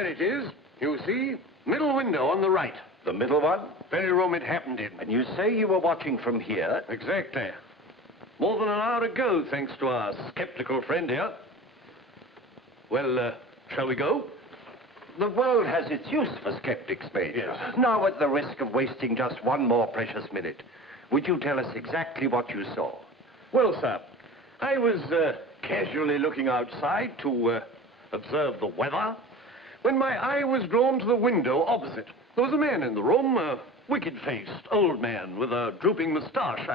There it is. You see? Middle window on the right. The middle one? Very room it happened in. And you say you were watching from here? Exactly. More than an hour ago, thanks to our skeptical friend here. Well, shall we go? The world has its use for skeptics, Major. Yes. Now, at the risk of wasting just one more precious minute, would you tell us exactly what you saw? Well, sir, I was casually looking outside to observe the weather when my eye was drawn to the window opposite. There was a man in the room, a wicked-faced old man with a drooping moustache.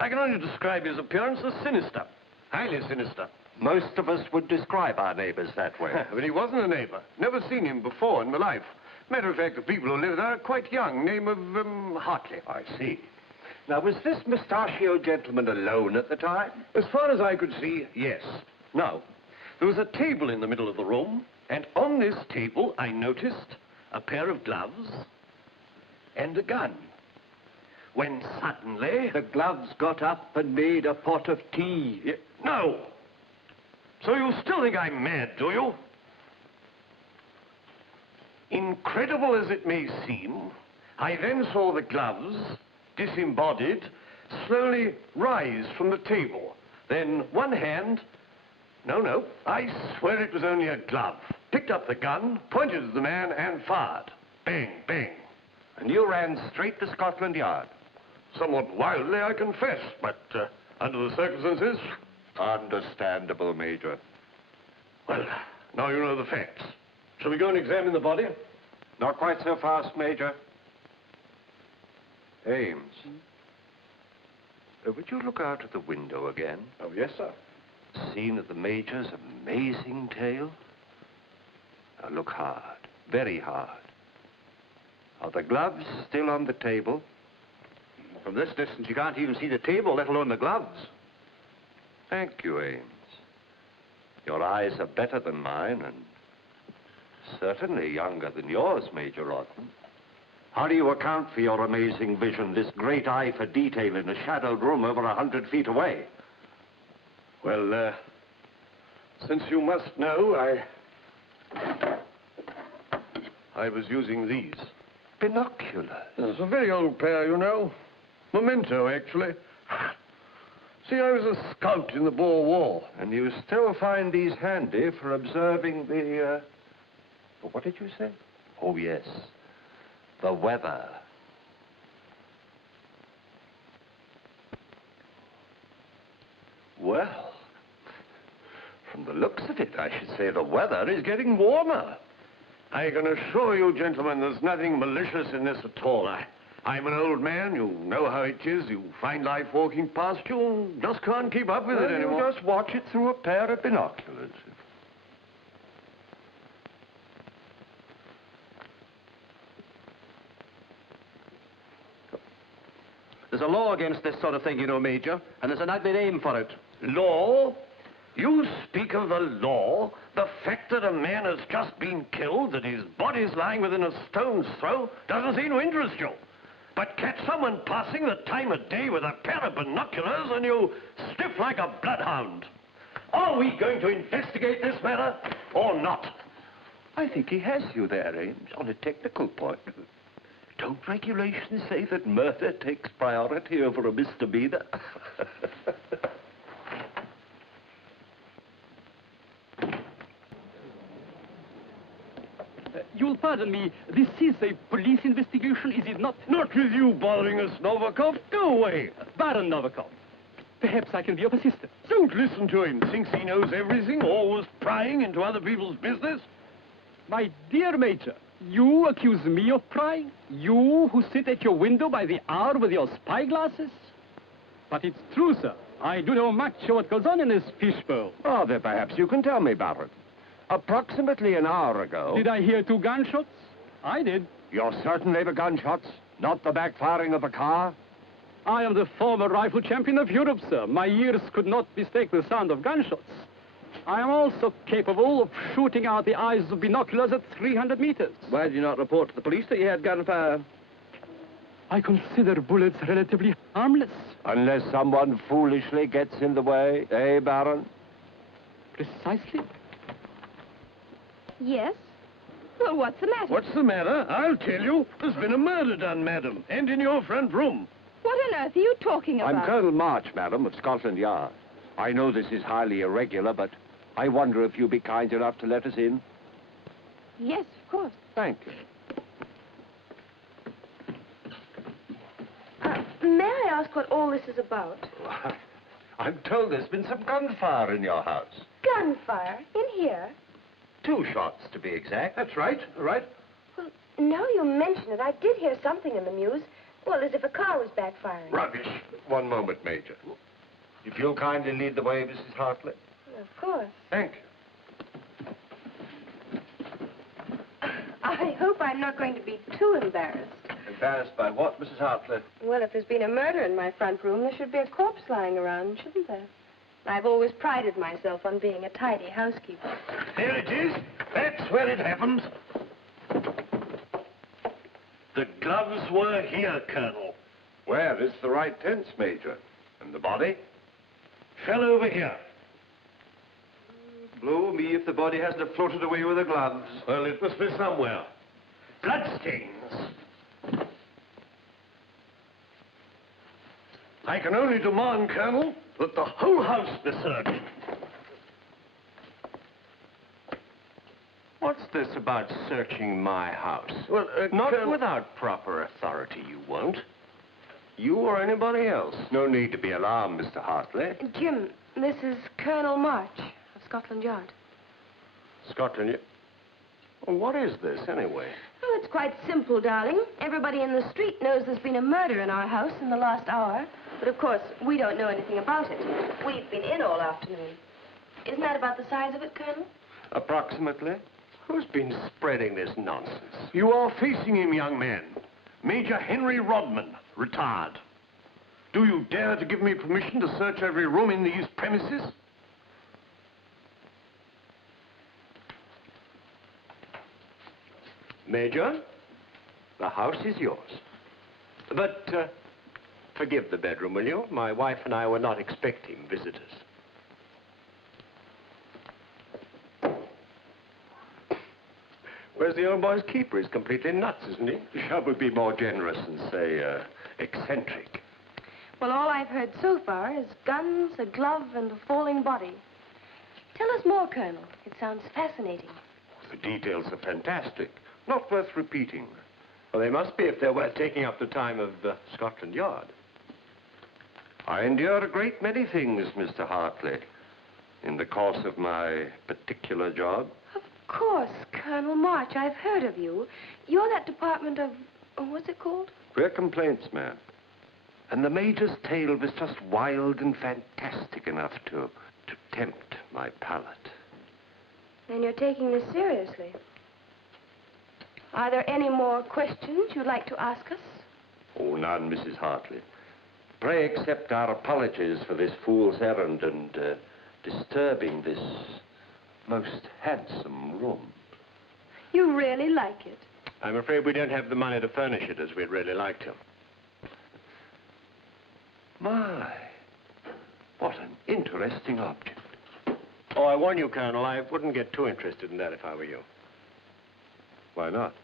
I can only describe his appearance as sinister, highly sinister. Most of us would describe our neighbors that way. But he wasn't a neighbor. Never seen him before in my life. Matter of fact, the people who live there are quite young. Name of Hartley. I see. Now, was this mustachioed gentleman alone at the time? As far as I could see, yes. Now, there was a table in the middle of the room, and on this table I noticed a pair of gloves and a gun. When suddenly... The gloves got up and made a pot of tea. No! So you still think I'm mad, do you? Incredible as it may seem, I then saw the gloves, disembodied, slowly rise from the table. Then one hand... No, I swear it was only a glove. Picked up the gun, pointed at the man, and fired. Bang, bang. And you ran straight to Scotland Yard? Somewhat wildly, I confess, but under the circumstances... Understandable, Major. Well, now you know the facts. Shall we go and examine the body? Not quite so fast, Major. Ames. Would you look out of the window again? Oh, yes, sir. Scene of the Major's amazing tale? Now look hard, very hard. Are the gloves still on the table? From this distance, you can't even see the table, let alone the gloves. Thank you, Ames. Your eyes are better than mine, and certainly younger than yours, Major Rodman. How do you account for your amazing vision, this great eye for detail in a shadowed room over 100 feet away? Well, since you must know, I was using these. Binoculars? It's a very old pair, you know. Memento, actually. See, I was a scout in the Boer War. And you still find these handy for observing the, what did you say? Oh, yes, the weather. Well, from the looks of it, I should say the weather is getting warmer. I can assure you, gentlemen, there's nothing malicious in this at all. I'm an old man. You know how it is. You find life walking past you and just can't keep up with it anymore. You just watch it through a pair of binoculars. There's a law against this sort of thing, you know, Major, and there's an ugly name for it. Law? You speak of the law? The fact that a man has just been killed, that his body's lying within a stone's throw, doesn't seem to interest you. But catch someone passing the time of day with a pair of binoculars and you stiff like a bloodhound. Are we going to investigate this matter or not? I think he has you there, Ames, on a technical point. Don't regulations say that murder takes priority over a misdemeanor? You'll pardon me, this is a police investigation, is it not? Not with you bothering us, Novikov. Go away. Baron Novikov. Perhaps I can be of assistance. Don't listen to him. Thinks he knows everything, always prying into other people's business. My dear Major, you accuse me of prying? You who sit at your window by the hour with your spyglasses? But it's true, sir. I do know much of what goes on in this fishbowl. Oh, then perhaps you can tell me, Baron. Approximately an hour ago... Did I hear 2 gunshots? I did. You're certain they were gunshots, not the backfiring of a car? I am the former rifle champion of Europe, sir. My ears could not mistake the sound of gunshots. I am also capable of shooting out the eyes of binoculars at 300 meters. Why did you not report to the police that you had gunfire? I consider bullets relatively harmless. Unless someone foolishly gets in the way, eh, Baron? Precisely. Yes? Well, what's the matter? What's the matter? I'll tell you. There's been a murder done, madam, and in your front room. What on earth are you talking about? I'm Colonel March, madam, of Scotland Yard. I know this is highly irregular, but I wonder if you'd be kind enough to let us in. Yes, of course. Thank you. May I ask what all this is about? I'm told there's been some gunfire in your house. Gunfire? In here? 2 shots, to be exact. That's right, right. Well, now you mention it, I did hear something in the news. Well, as if a car was backfiring. Rubbish. One moment, Major. If you'll kindly lead the way, Mrs. Hartley. Of course. Thank you. I hope I'm not going to be too embarrassed. Embarrassed by what, Mrs. Hartley? Well, if there's been a murder in my front room, there should be a corpse lying around, shouldn't there? I've always prided myself on being a tidy housekeeper. Here it is. That's where it happened. The gloves were here, Colonel. Where is the right tense, Major? And the body? Fell over here. Blow me if the body hasn't have floated away with the gloves. Well, it must be somewhere. Bloodstains. I can only demand, Colonel, that the whole house be searched. What's this about searching my house? Well, Not Colonel... without proper authority, you won't. You or anybody else. No need to be alarmed, Mr. Hartley. Jim, this is Colonel March of Scotland Yard. Scotland. Well, what is this, anyway? Oh, it's quite simple, darling. Everybody in the street knows there's been a murder in our house in the last hour. But, of course, we don't know anything about it. We've been in all afternoon. Isn't that about the size of it, Colonel? Approximately. Who's been spreading this nonsense? You are facing him, young man. Major Henry Rodman, retired. Do you dare to give me permission to search every room in these premises? Major, the house is yours. But, forgive the bedroom, will you? My wife and I were not expecting visitors. Where's the old boy's keeper? He's completely nuts, isn't he? Shall we be more generous and say, eccentric? Well, all I've heard so far is guns, a glove, and a falling body. Tell us more, Colonel. It sounds fascinating. The details are fantastic. Not worth repeating. Well, they must be if they're worth taking up the time of Scotland Yard. I endure a great many things, Mr. Hartley, in the course of my particular job. Of course, Colonel March. I've heard of you. You're that department of... what's it called? We're complaints, ma'am. And the Major's tale was just wild and fantastic enough to tempt my palate. And you're taking this seriously. Are there any more questions you'd like to ask us? Oh, none, Mrs. Hartley. Pray accept our apologies for this fool's errand and disturbing this most handsome room. You really like it? I'm afraid we don't have the money to furnish it as we'd really like to. My, what an interesting object. Oh, I warn you, Colonel, I wouldn't get too interested in that if I were you. Why not?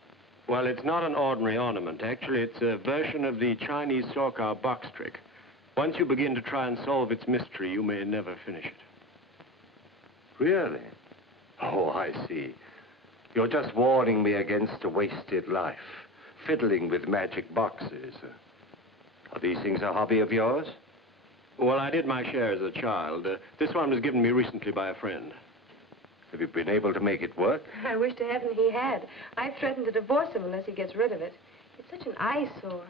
Well, it's not an ordinary ornament. Actually, it's a version of the Chinese Sorkar box trick. Once you begin to try and solve its mystery, you may never finish it. Really? Oh, I see. You're just warning me against a wasted life, fiddling with magic boxes. Are these things a hobby of yours? Well, I did my share as a child. This one was given me recently by a friend. Have you been able to make it work? I wish to heaven he had. I've threatened to divorce him unless he gets rid of it. It's such an eyesore.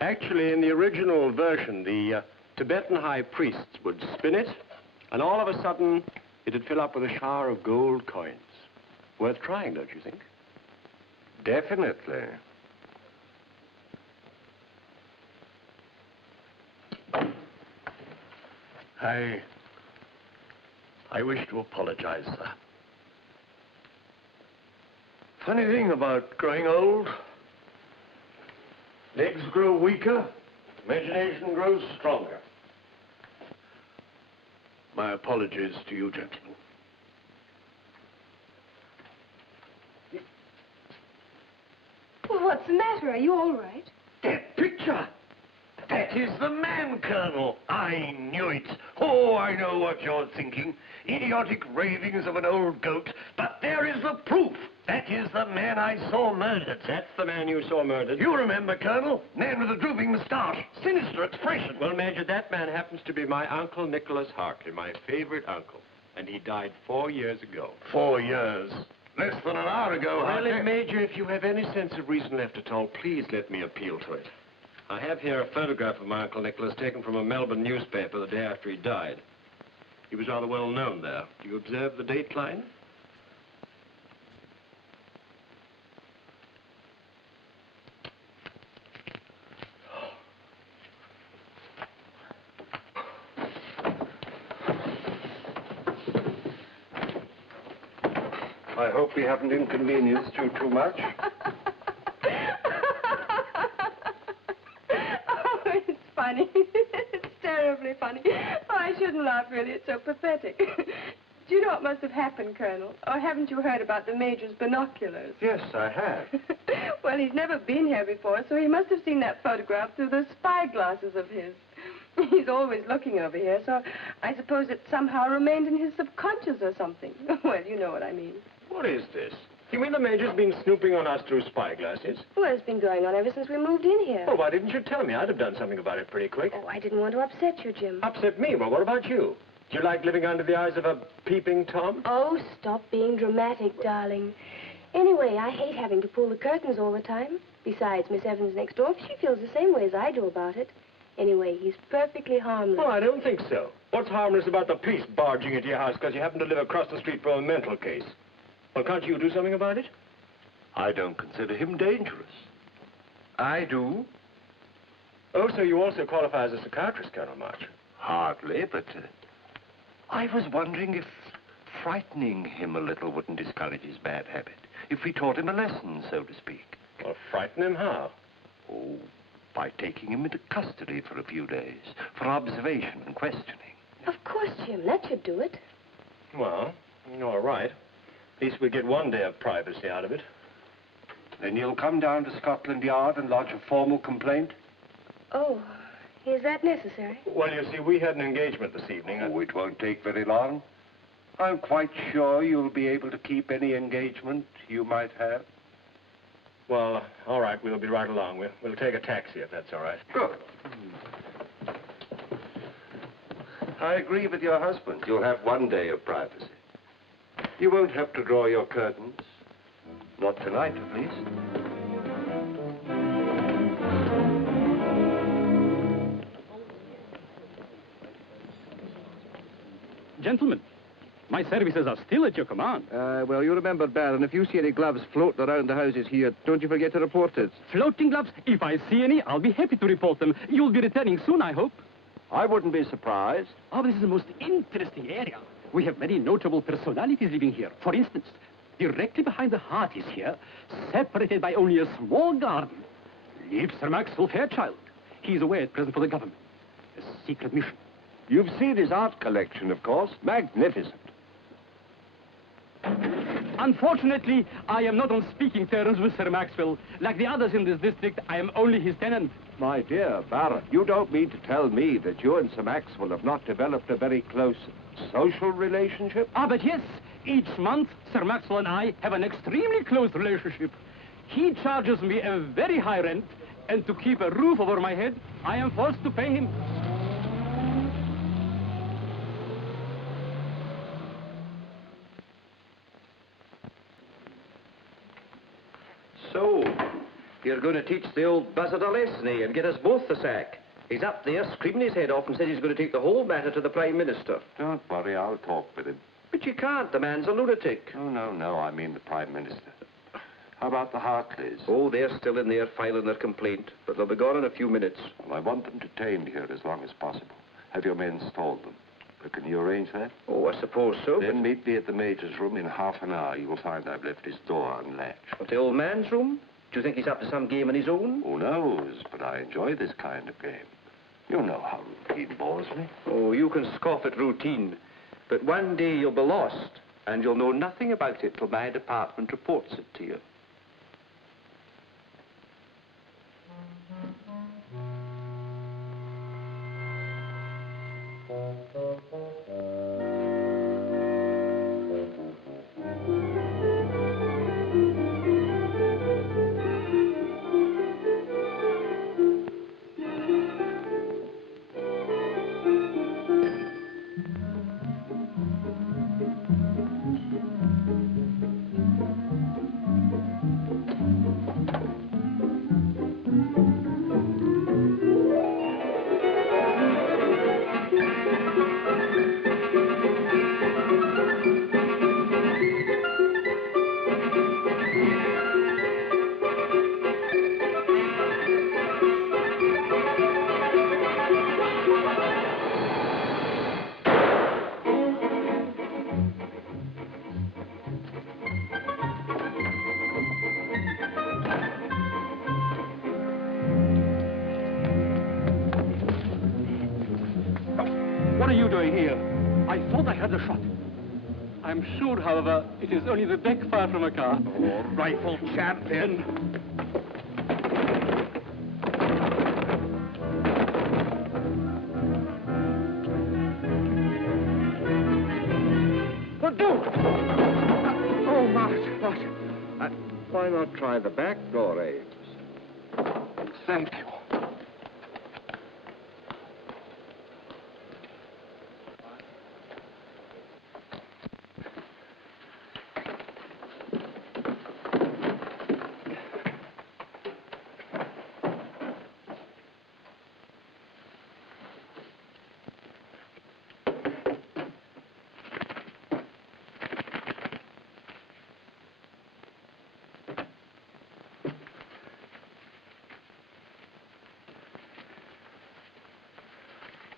Actually, in the original version, the Tibetan high priests would spin it, and all of a sudden, it'd fill up with a shower of gold coins. Worth trying, don't you think? Definitely. I wish to apologize, sir. Funny thing about growing old. Legs grow weaker, imagination grows stronger. My apologies to you, gentlemen. What's the matter? Are you all right? That picture! That is the man, Colonel. I knew it. Oh, I know what you're thinking. Idiotic ravings of an old goat. But there is the proof. That is the man I saw murdered. That's the man you saw murdered? You remember, Colonel? Man with a drooping moustache. Sinister expression. Well, Major, that man happens to be my Uncle Nicholas Hartley, my favorite uncle. And he died 4 years ago. 4 years. Less than an hour ago, Really, Hartley. Major, if you have any sense of reason left at all, please let me appeal to it. I have here a photograph of my Uncle Nicholas taken from a Melbourne newspaper the day after he died. He was rather well known there. Do you observe the date line? I hope we haven't inconvenienced you too much. Oh, it's funny. It's terribly funny. Oh, I shouldn't laugh, really. It's so pathetic. Do you know what must have happened, Colonel? Or haven't you heard about the Major's binoculars? Yes, I have. Well, he's never been here before, so he must have seen that photograph through those spy glasses of his. He's always looking over here, so I suppose it somehow remained in his subconscious or something. Well, you know what I mean. What is this? You mean the Major's been snooping on us through spyglasses? Well, it's been going on ever since we moved in here. Well, why didn't you tell me? I'd have done something about it pretty quick. Oh, I didn't want to upset you, Jim. Upset me? Well, what about you? Do you like living under the eyes of a peeping Tom? Oh, stop being dramatic, darling. Anyway, I hate having to pull the curtains all the time. Besides, Miss Evans next door, she feels the same way as I do about it. Anyway, he's perfectly harmless. Well, I don't think so. What's harmless about the police barging into your house because you happen to live across the street from a mental case? Well, can't you do something about it? I don't consider him dangerous. I do. Oh, so you also qualify as a psychiatrist, Colonel March? Hardly, but I was wondering if frightening him a little wouldn't discourage his bad habit. If we taught him a lesson, so to speak. Well, frighten him how? Oh, by taking him into custody for a few days, for observation and questioning. Of course, Jim. That should do it. Well, all right. At least we get 1 day of privacy out of it. Then you'll come down to Scotland Yard and lodge a formal complaint? Oh, is that necessary? Well, you see, we had an engagement this evening. Oh, it won't take very long. I'm quite sure you'll be able to keep any engagement you might have. Well, all right, we'll be right along. We'll take a taxi if that's all right. Good. I agree with your husband. You'll have 1 day of privacy. You won't have to draw your curtains. Not tonight, at least. Gentlemen, my services are still at your command. Well, you remember, Baron, if you see any gloves floating around the houses here, don't you forget to report it. Floating gloves? If I see any, I'll be happy to report them. You'll be returning soon, I hope. I wouldn't be surprised. Oh, this is the most interesting area. We have many notable personalities living here. For instance, directly behind the Hartleys here, separated by only a small garden, lives Sir Maxwell Fairchild. He's away at present for the government. A secret mission. You've seen his art collection, of course. Magnificent. Unfortunately, I am not on speaking terms with Sir Maxwell. Like the others in this district, I am only his tenant. My dear Baron, you don't mean to tell me that you and Sir Maxwell have not developed a very close social relationship? Ah, but yes. Each month, Sir Maxwell and I have an extremely close relationship. He charges me a very high rent, and to keep a roof over my head, I am forced to pay him. So, you're going to teach the old buzzard a lesson, eh, and get us both the sack. He's up there screaming his head off and said he's going to take the whole matter to the Prime Minister. Don't worry, I'll talk with him. But you can't. The man's a lunatic. Oh, no, I mean the Prime Minister. How about the Hartleys? Oh, they're still in there filing their complaint, but they'll be gone in a few minutes. Well, I want them detained here as long as possible. Have your men stalled them. Can you arrange that? Oh, I suppose so. Then meet me at the Major's room in half an hour. You'll find I've left his door unlatched. But the old man's room? Do you think he's up to some game on his own? Who knows? But I enjoy this kind of game. You know how routine bores me. Oh, you can scoff at routine. But one day you'll be lost, and you'll know nothing about it till my department reports it to you. What are you doing here? I thought I heard a shot. I'm sure, however, it is only the backfire from a car. Oh, rifle champion. Oh, Marge. Why not try the back door, Ames? Thank you.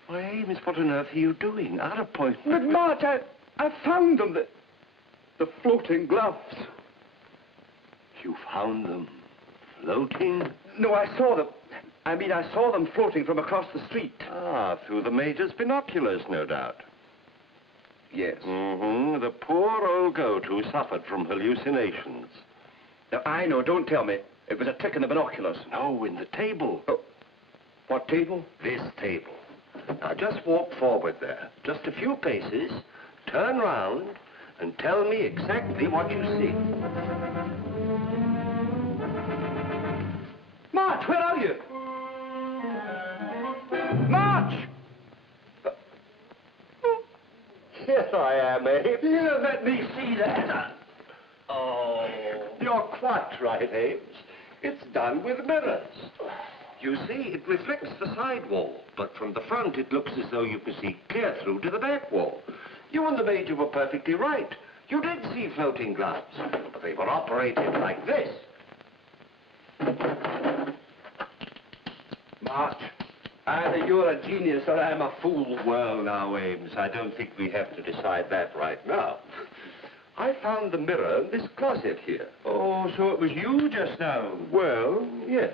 Why, Ames, what on earth are you doing? Our appointment... But, Marge, I found them. The floating gloves. You found them floating? No, I saw them. I saw them floating from across the street. Ah, through the Major's binoculars, no doubt. Yes. Mm-hmm. The poor old goat who suffered from hallucinations. Now, I know. Don't tell me. It was a trick in the binoculars. No, in the table. Oh. What table? This table. Now, just walk forward there. Just a few paces. Turn round and tell me exactly what you see. Marge, where are you? Marge! Here I am, Ames. Here, let me see that. Oh, you're quite right, Ames. It's done with mirrors. You see, it reflects the side wall, but from the front it looks as though you can see clear through to the back wall. You and the Major were perfectly right. You did see floating gloves, but they were operated like this. Marge, either you're a genius or I'm a fool. Well, now, Ames, I don't think we have to decide that right now. I found the mirror in this closet here. Oh, so it was you just now? Well, yes.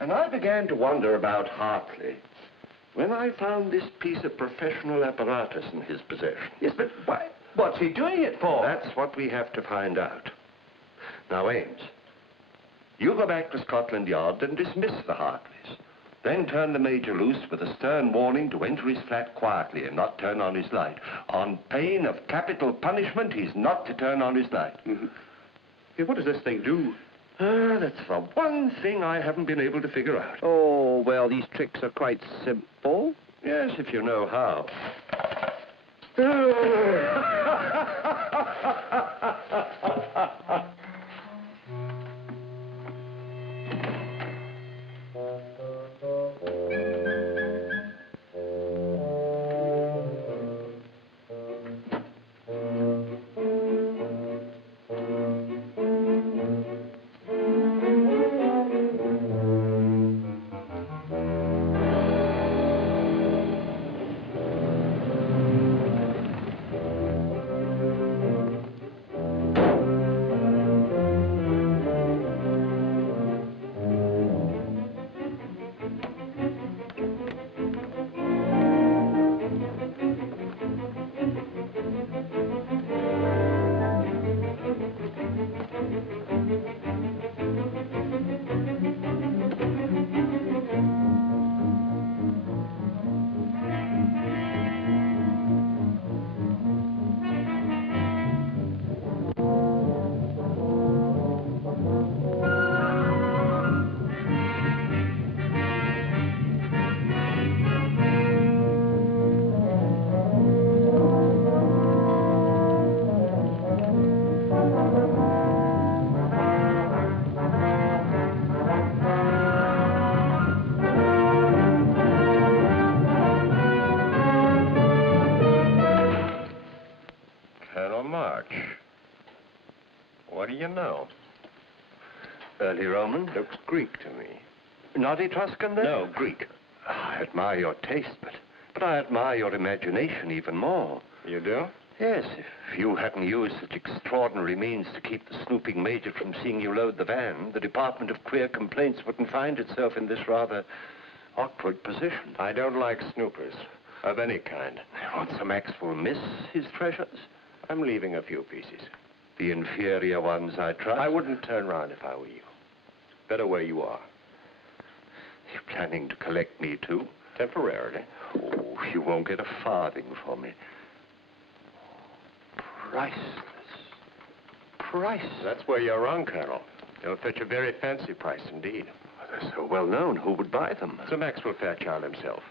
And I began to wonder about Hartley when I found this piece of professional apparatus in his possession. Yes, but why? What's he doing it for? That's what we have to find out. Now, Ames, you go back to Scotland Yard and dismiss the Hartleys. Then turn the Major loose with a stern warning to enter his flat quietly and not turn on his light. On pain of capital punishment, he's not to turn on his light. Mm-hmm. Hey, what does this thing do? That's the one thing I haven't been able to figure out. Oh, well, these tricks are quite simple. Yes, if you know how. you know? Early Roman? Looks Greek to me. Not Etruscan, then? No, Greek. I admire your taste, but I admire your imagination even more. You do? Yes, if you hadn't used such extraordinary means to keep the snooping major from seeing you load the van, the Department of Queer Complaints wouldn't find itself in this rather awkward position. I don't like snoopers. Of any kind. Won't Sir Max will miss his treasures? I'm leaving a few pieces. The inferior ones, I trust? I wouldn't turn round if I were you. Better where you are. You're planning to collect me, too? Temporarily. Oh, you won't get a farthing from me. Priceless. Priceless. That's where you're wrong, Colonel. They'll fetch a very fancy price indeed. They're so well known. Who would buy them? Sir Maxwell Fairchild himself.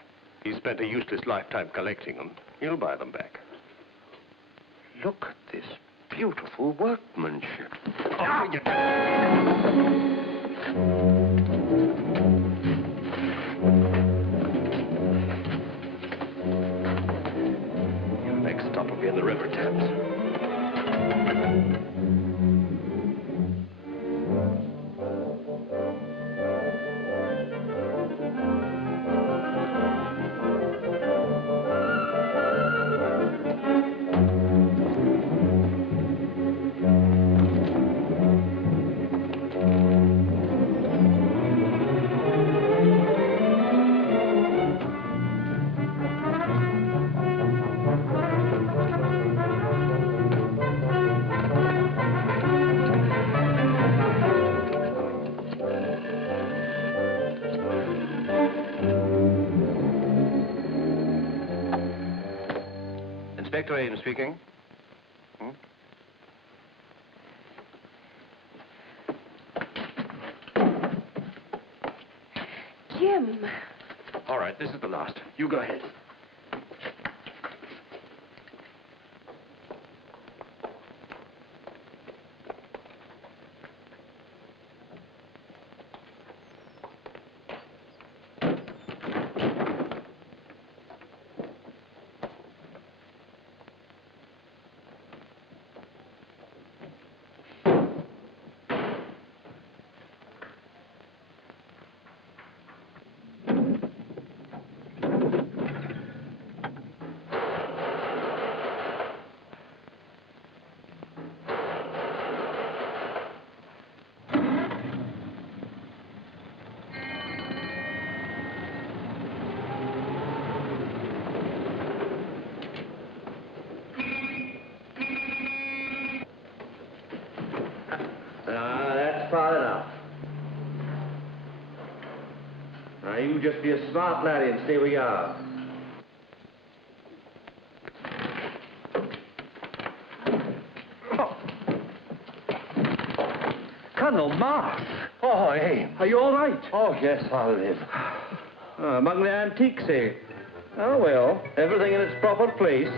He spent a useless lifetime collecting them. He'll buy them back. Look at this beautiful workmanship. Oh, you... Your next stop will be in the River Thames. Inspector Ames speaking. Jim. All right, this is the last. You go ahead. That's far enough. Now, you just be a smart laddie and stay where you are. Colonel Marsh! Oh, Ames. Are you all right? Oh, yes, I'll live. Among the antiques, eh? Oh, well, everything in its proper place.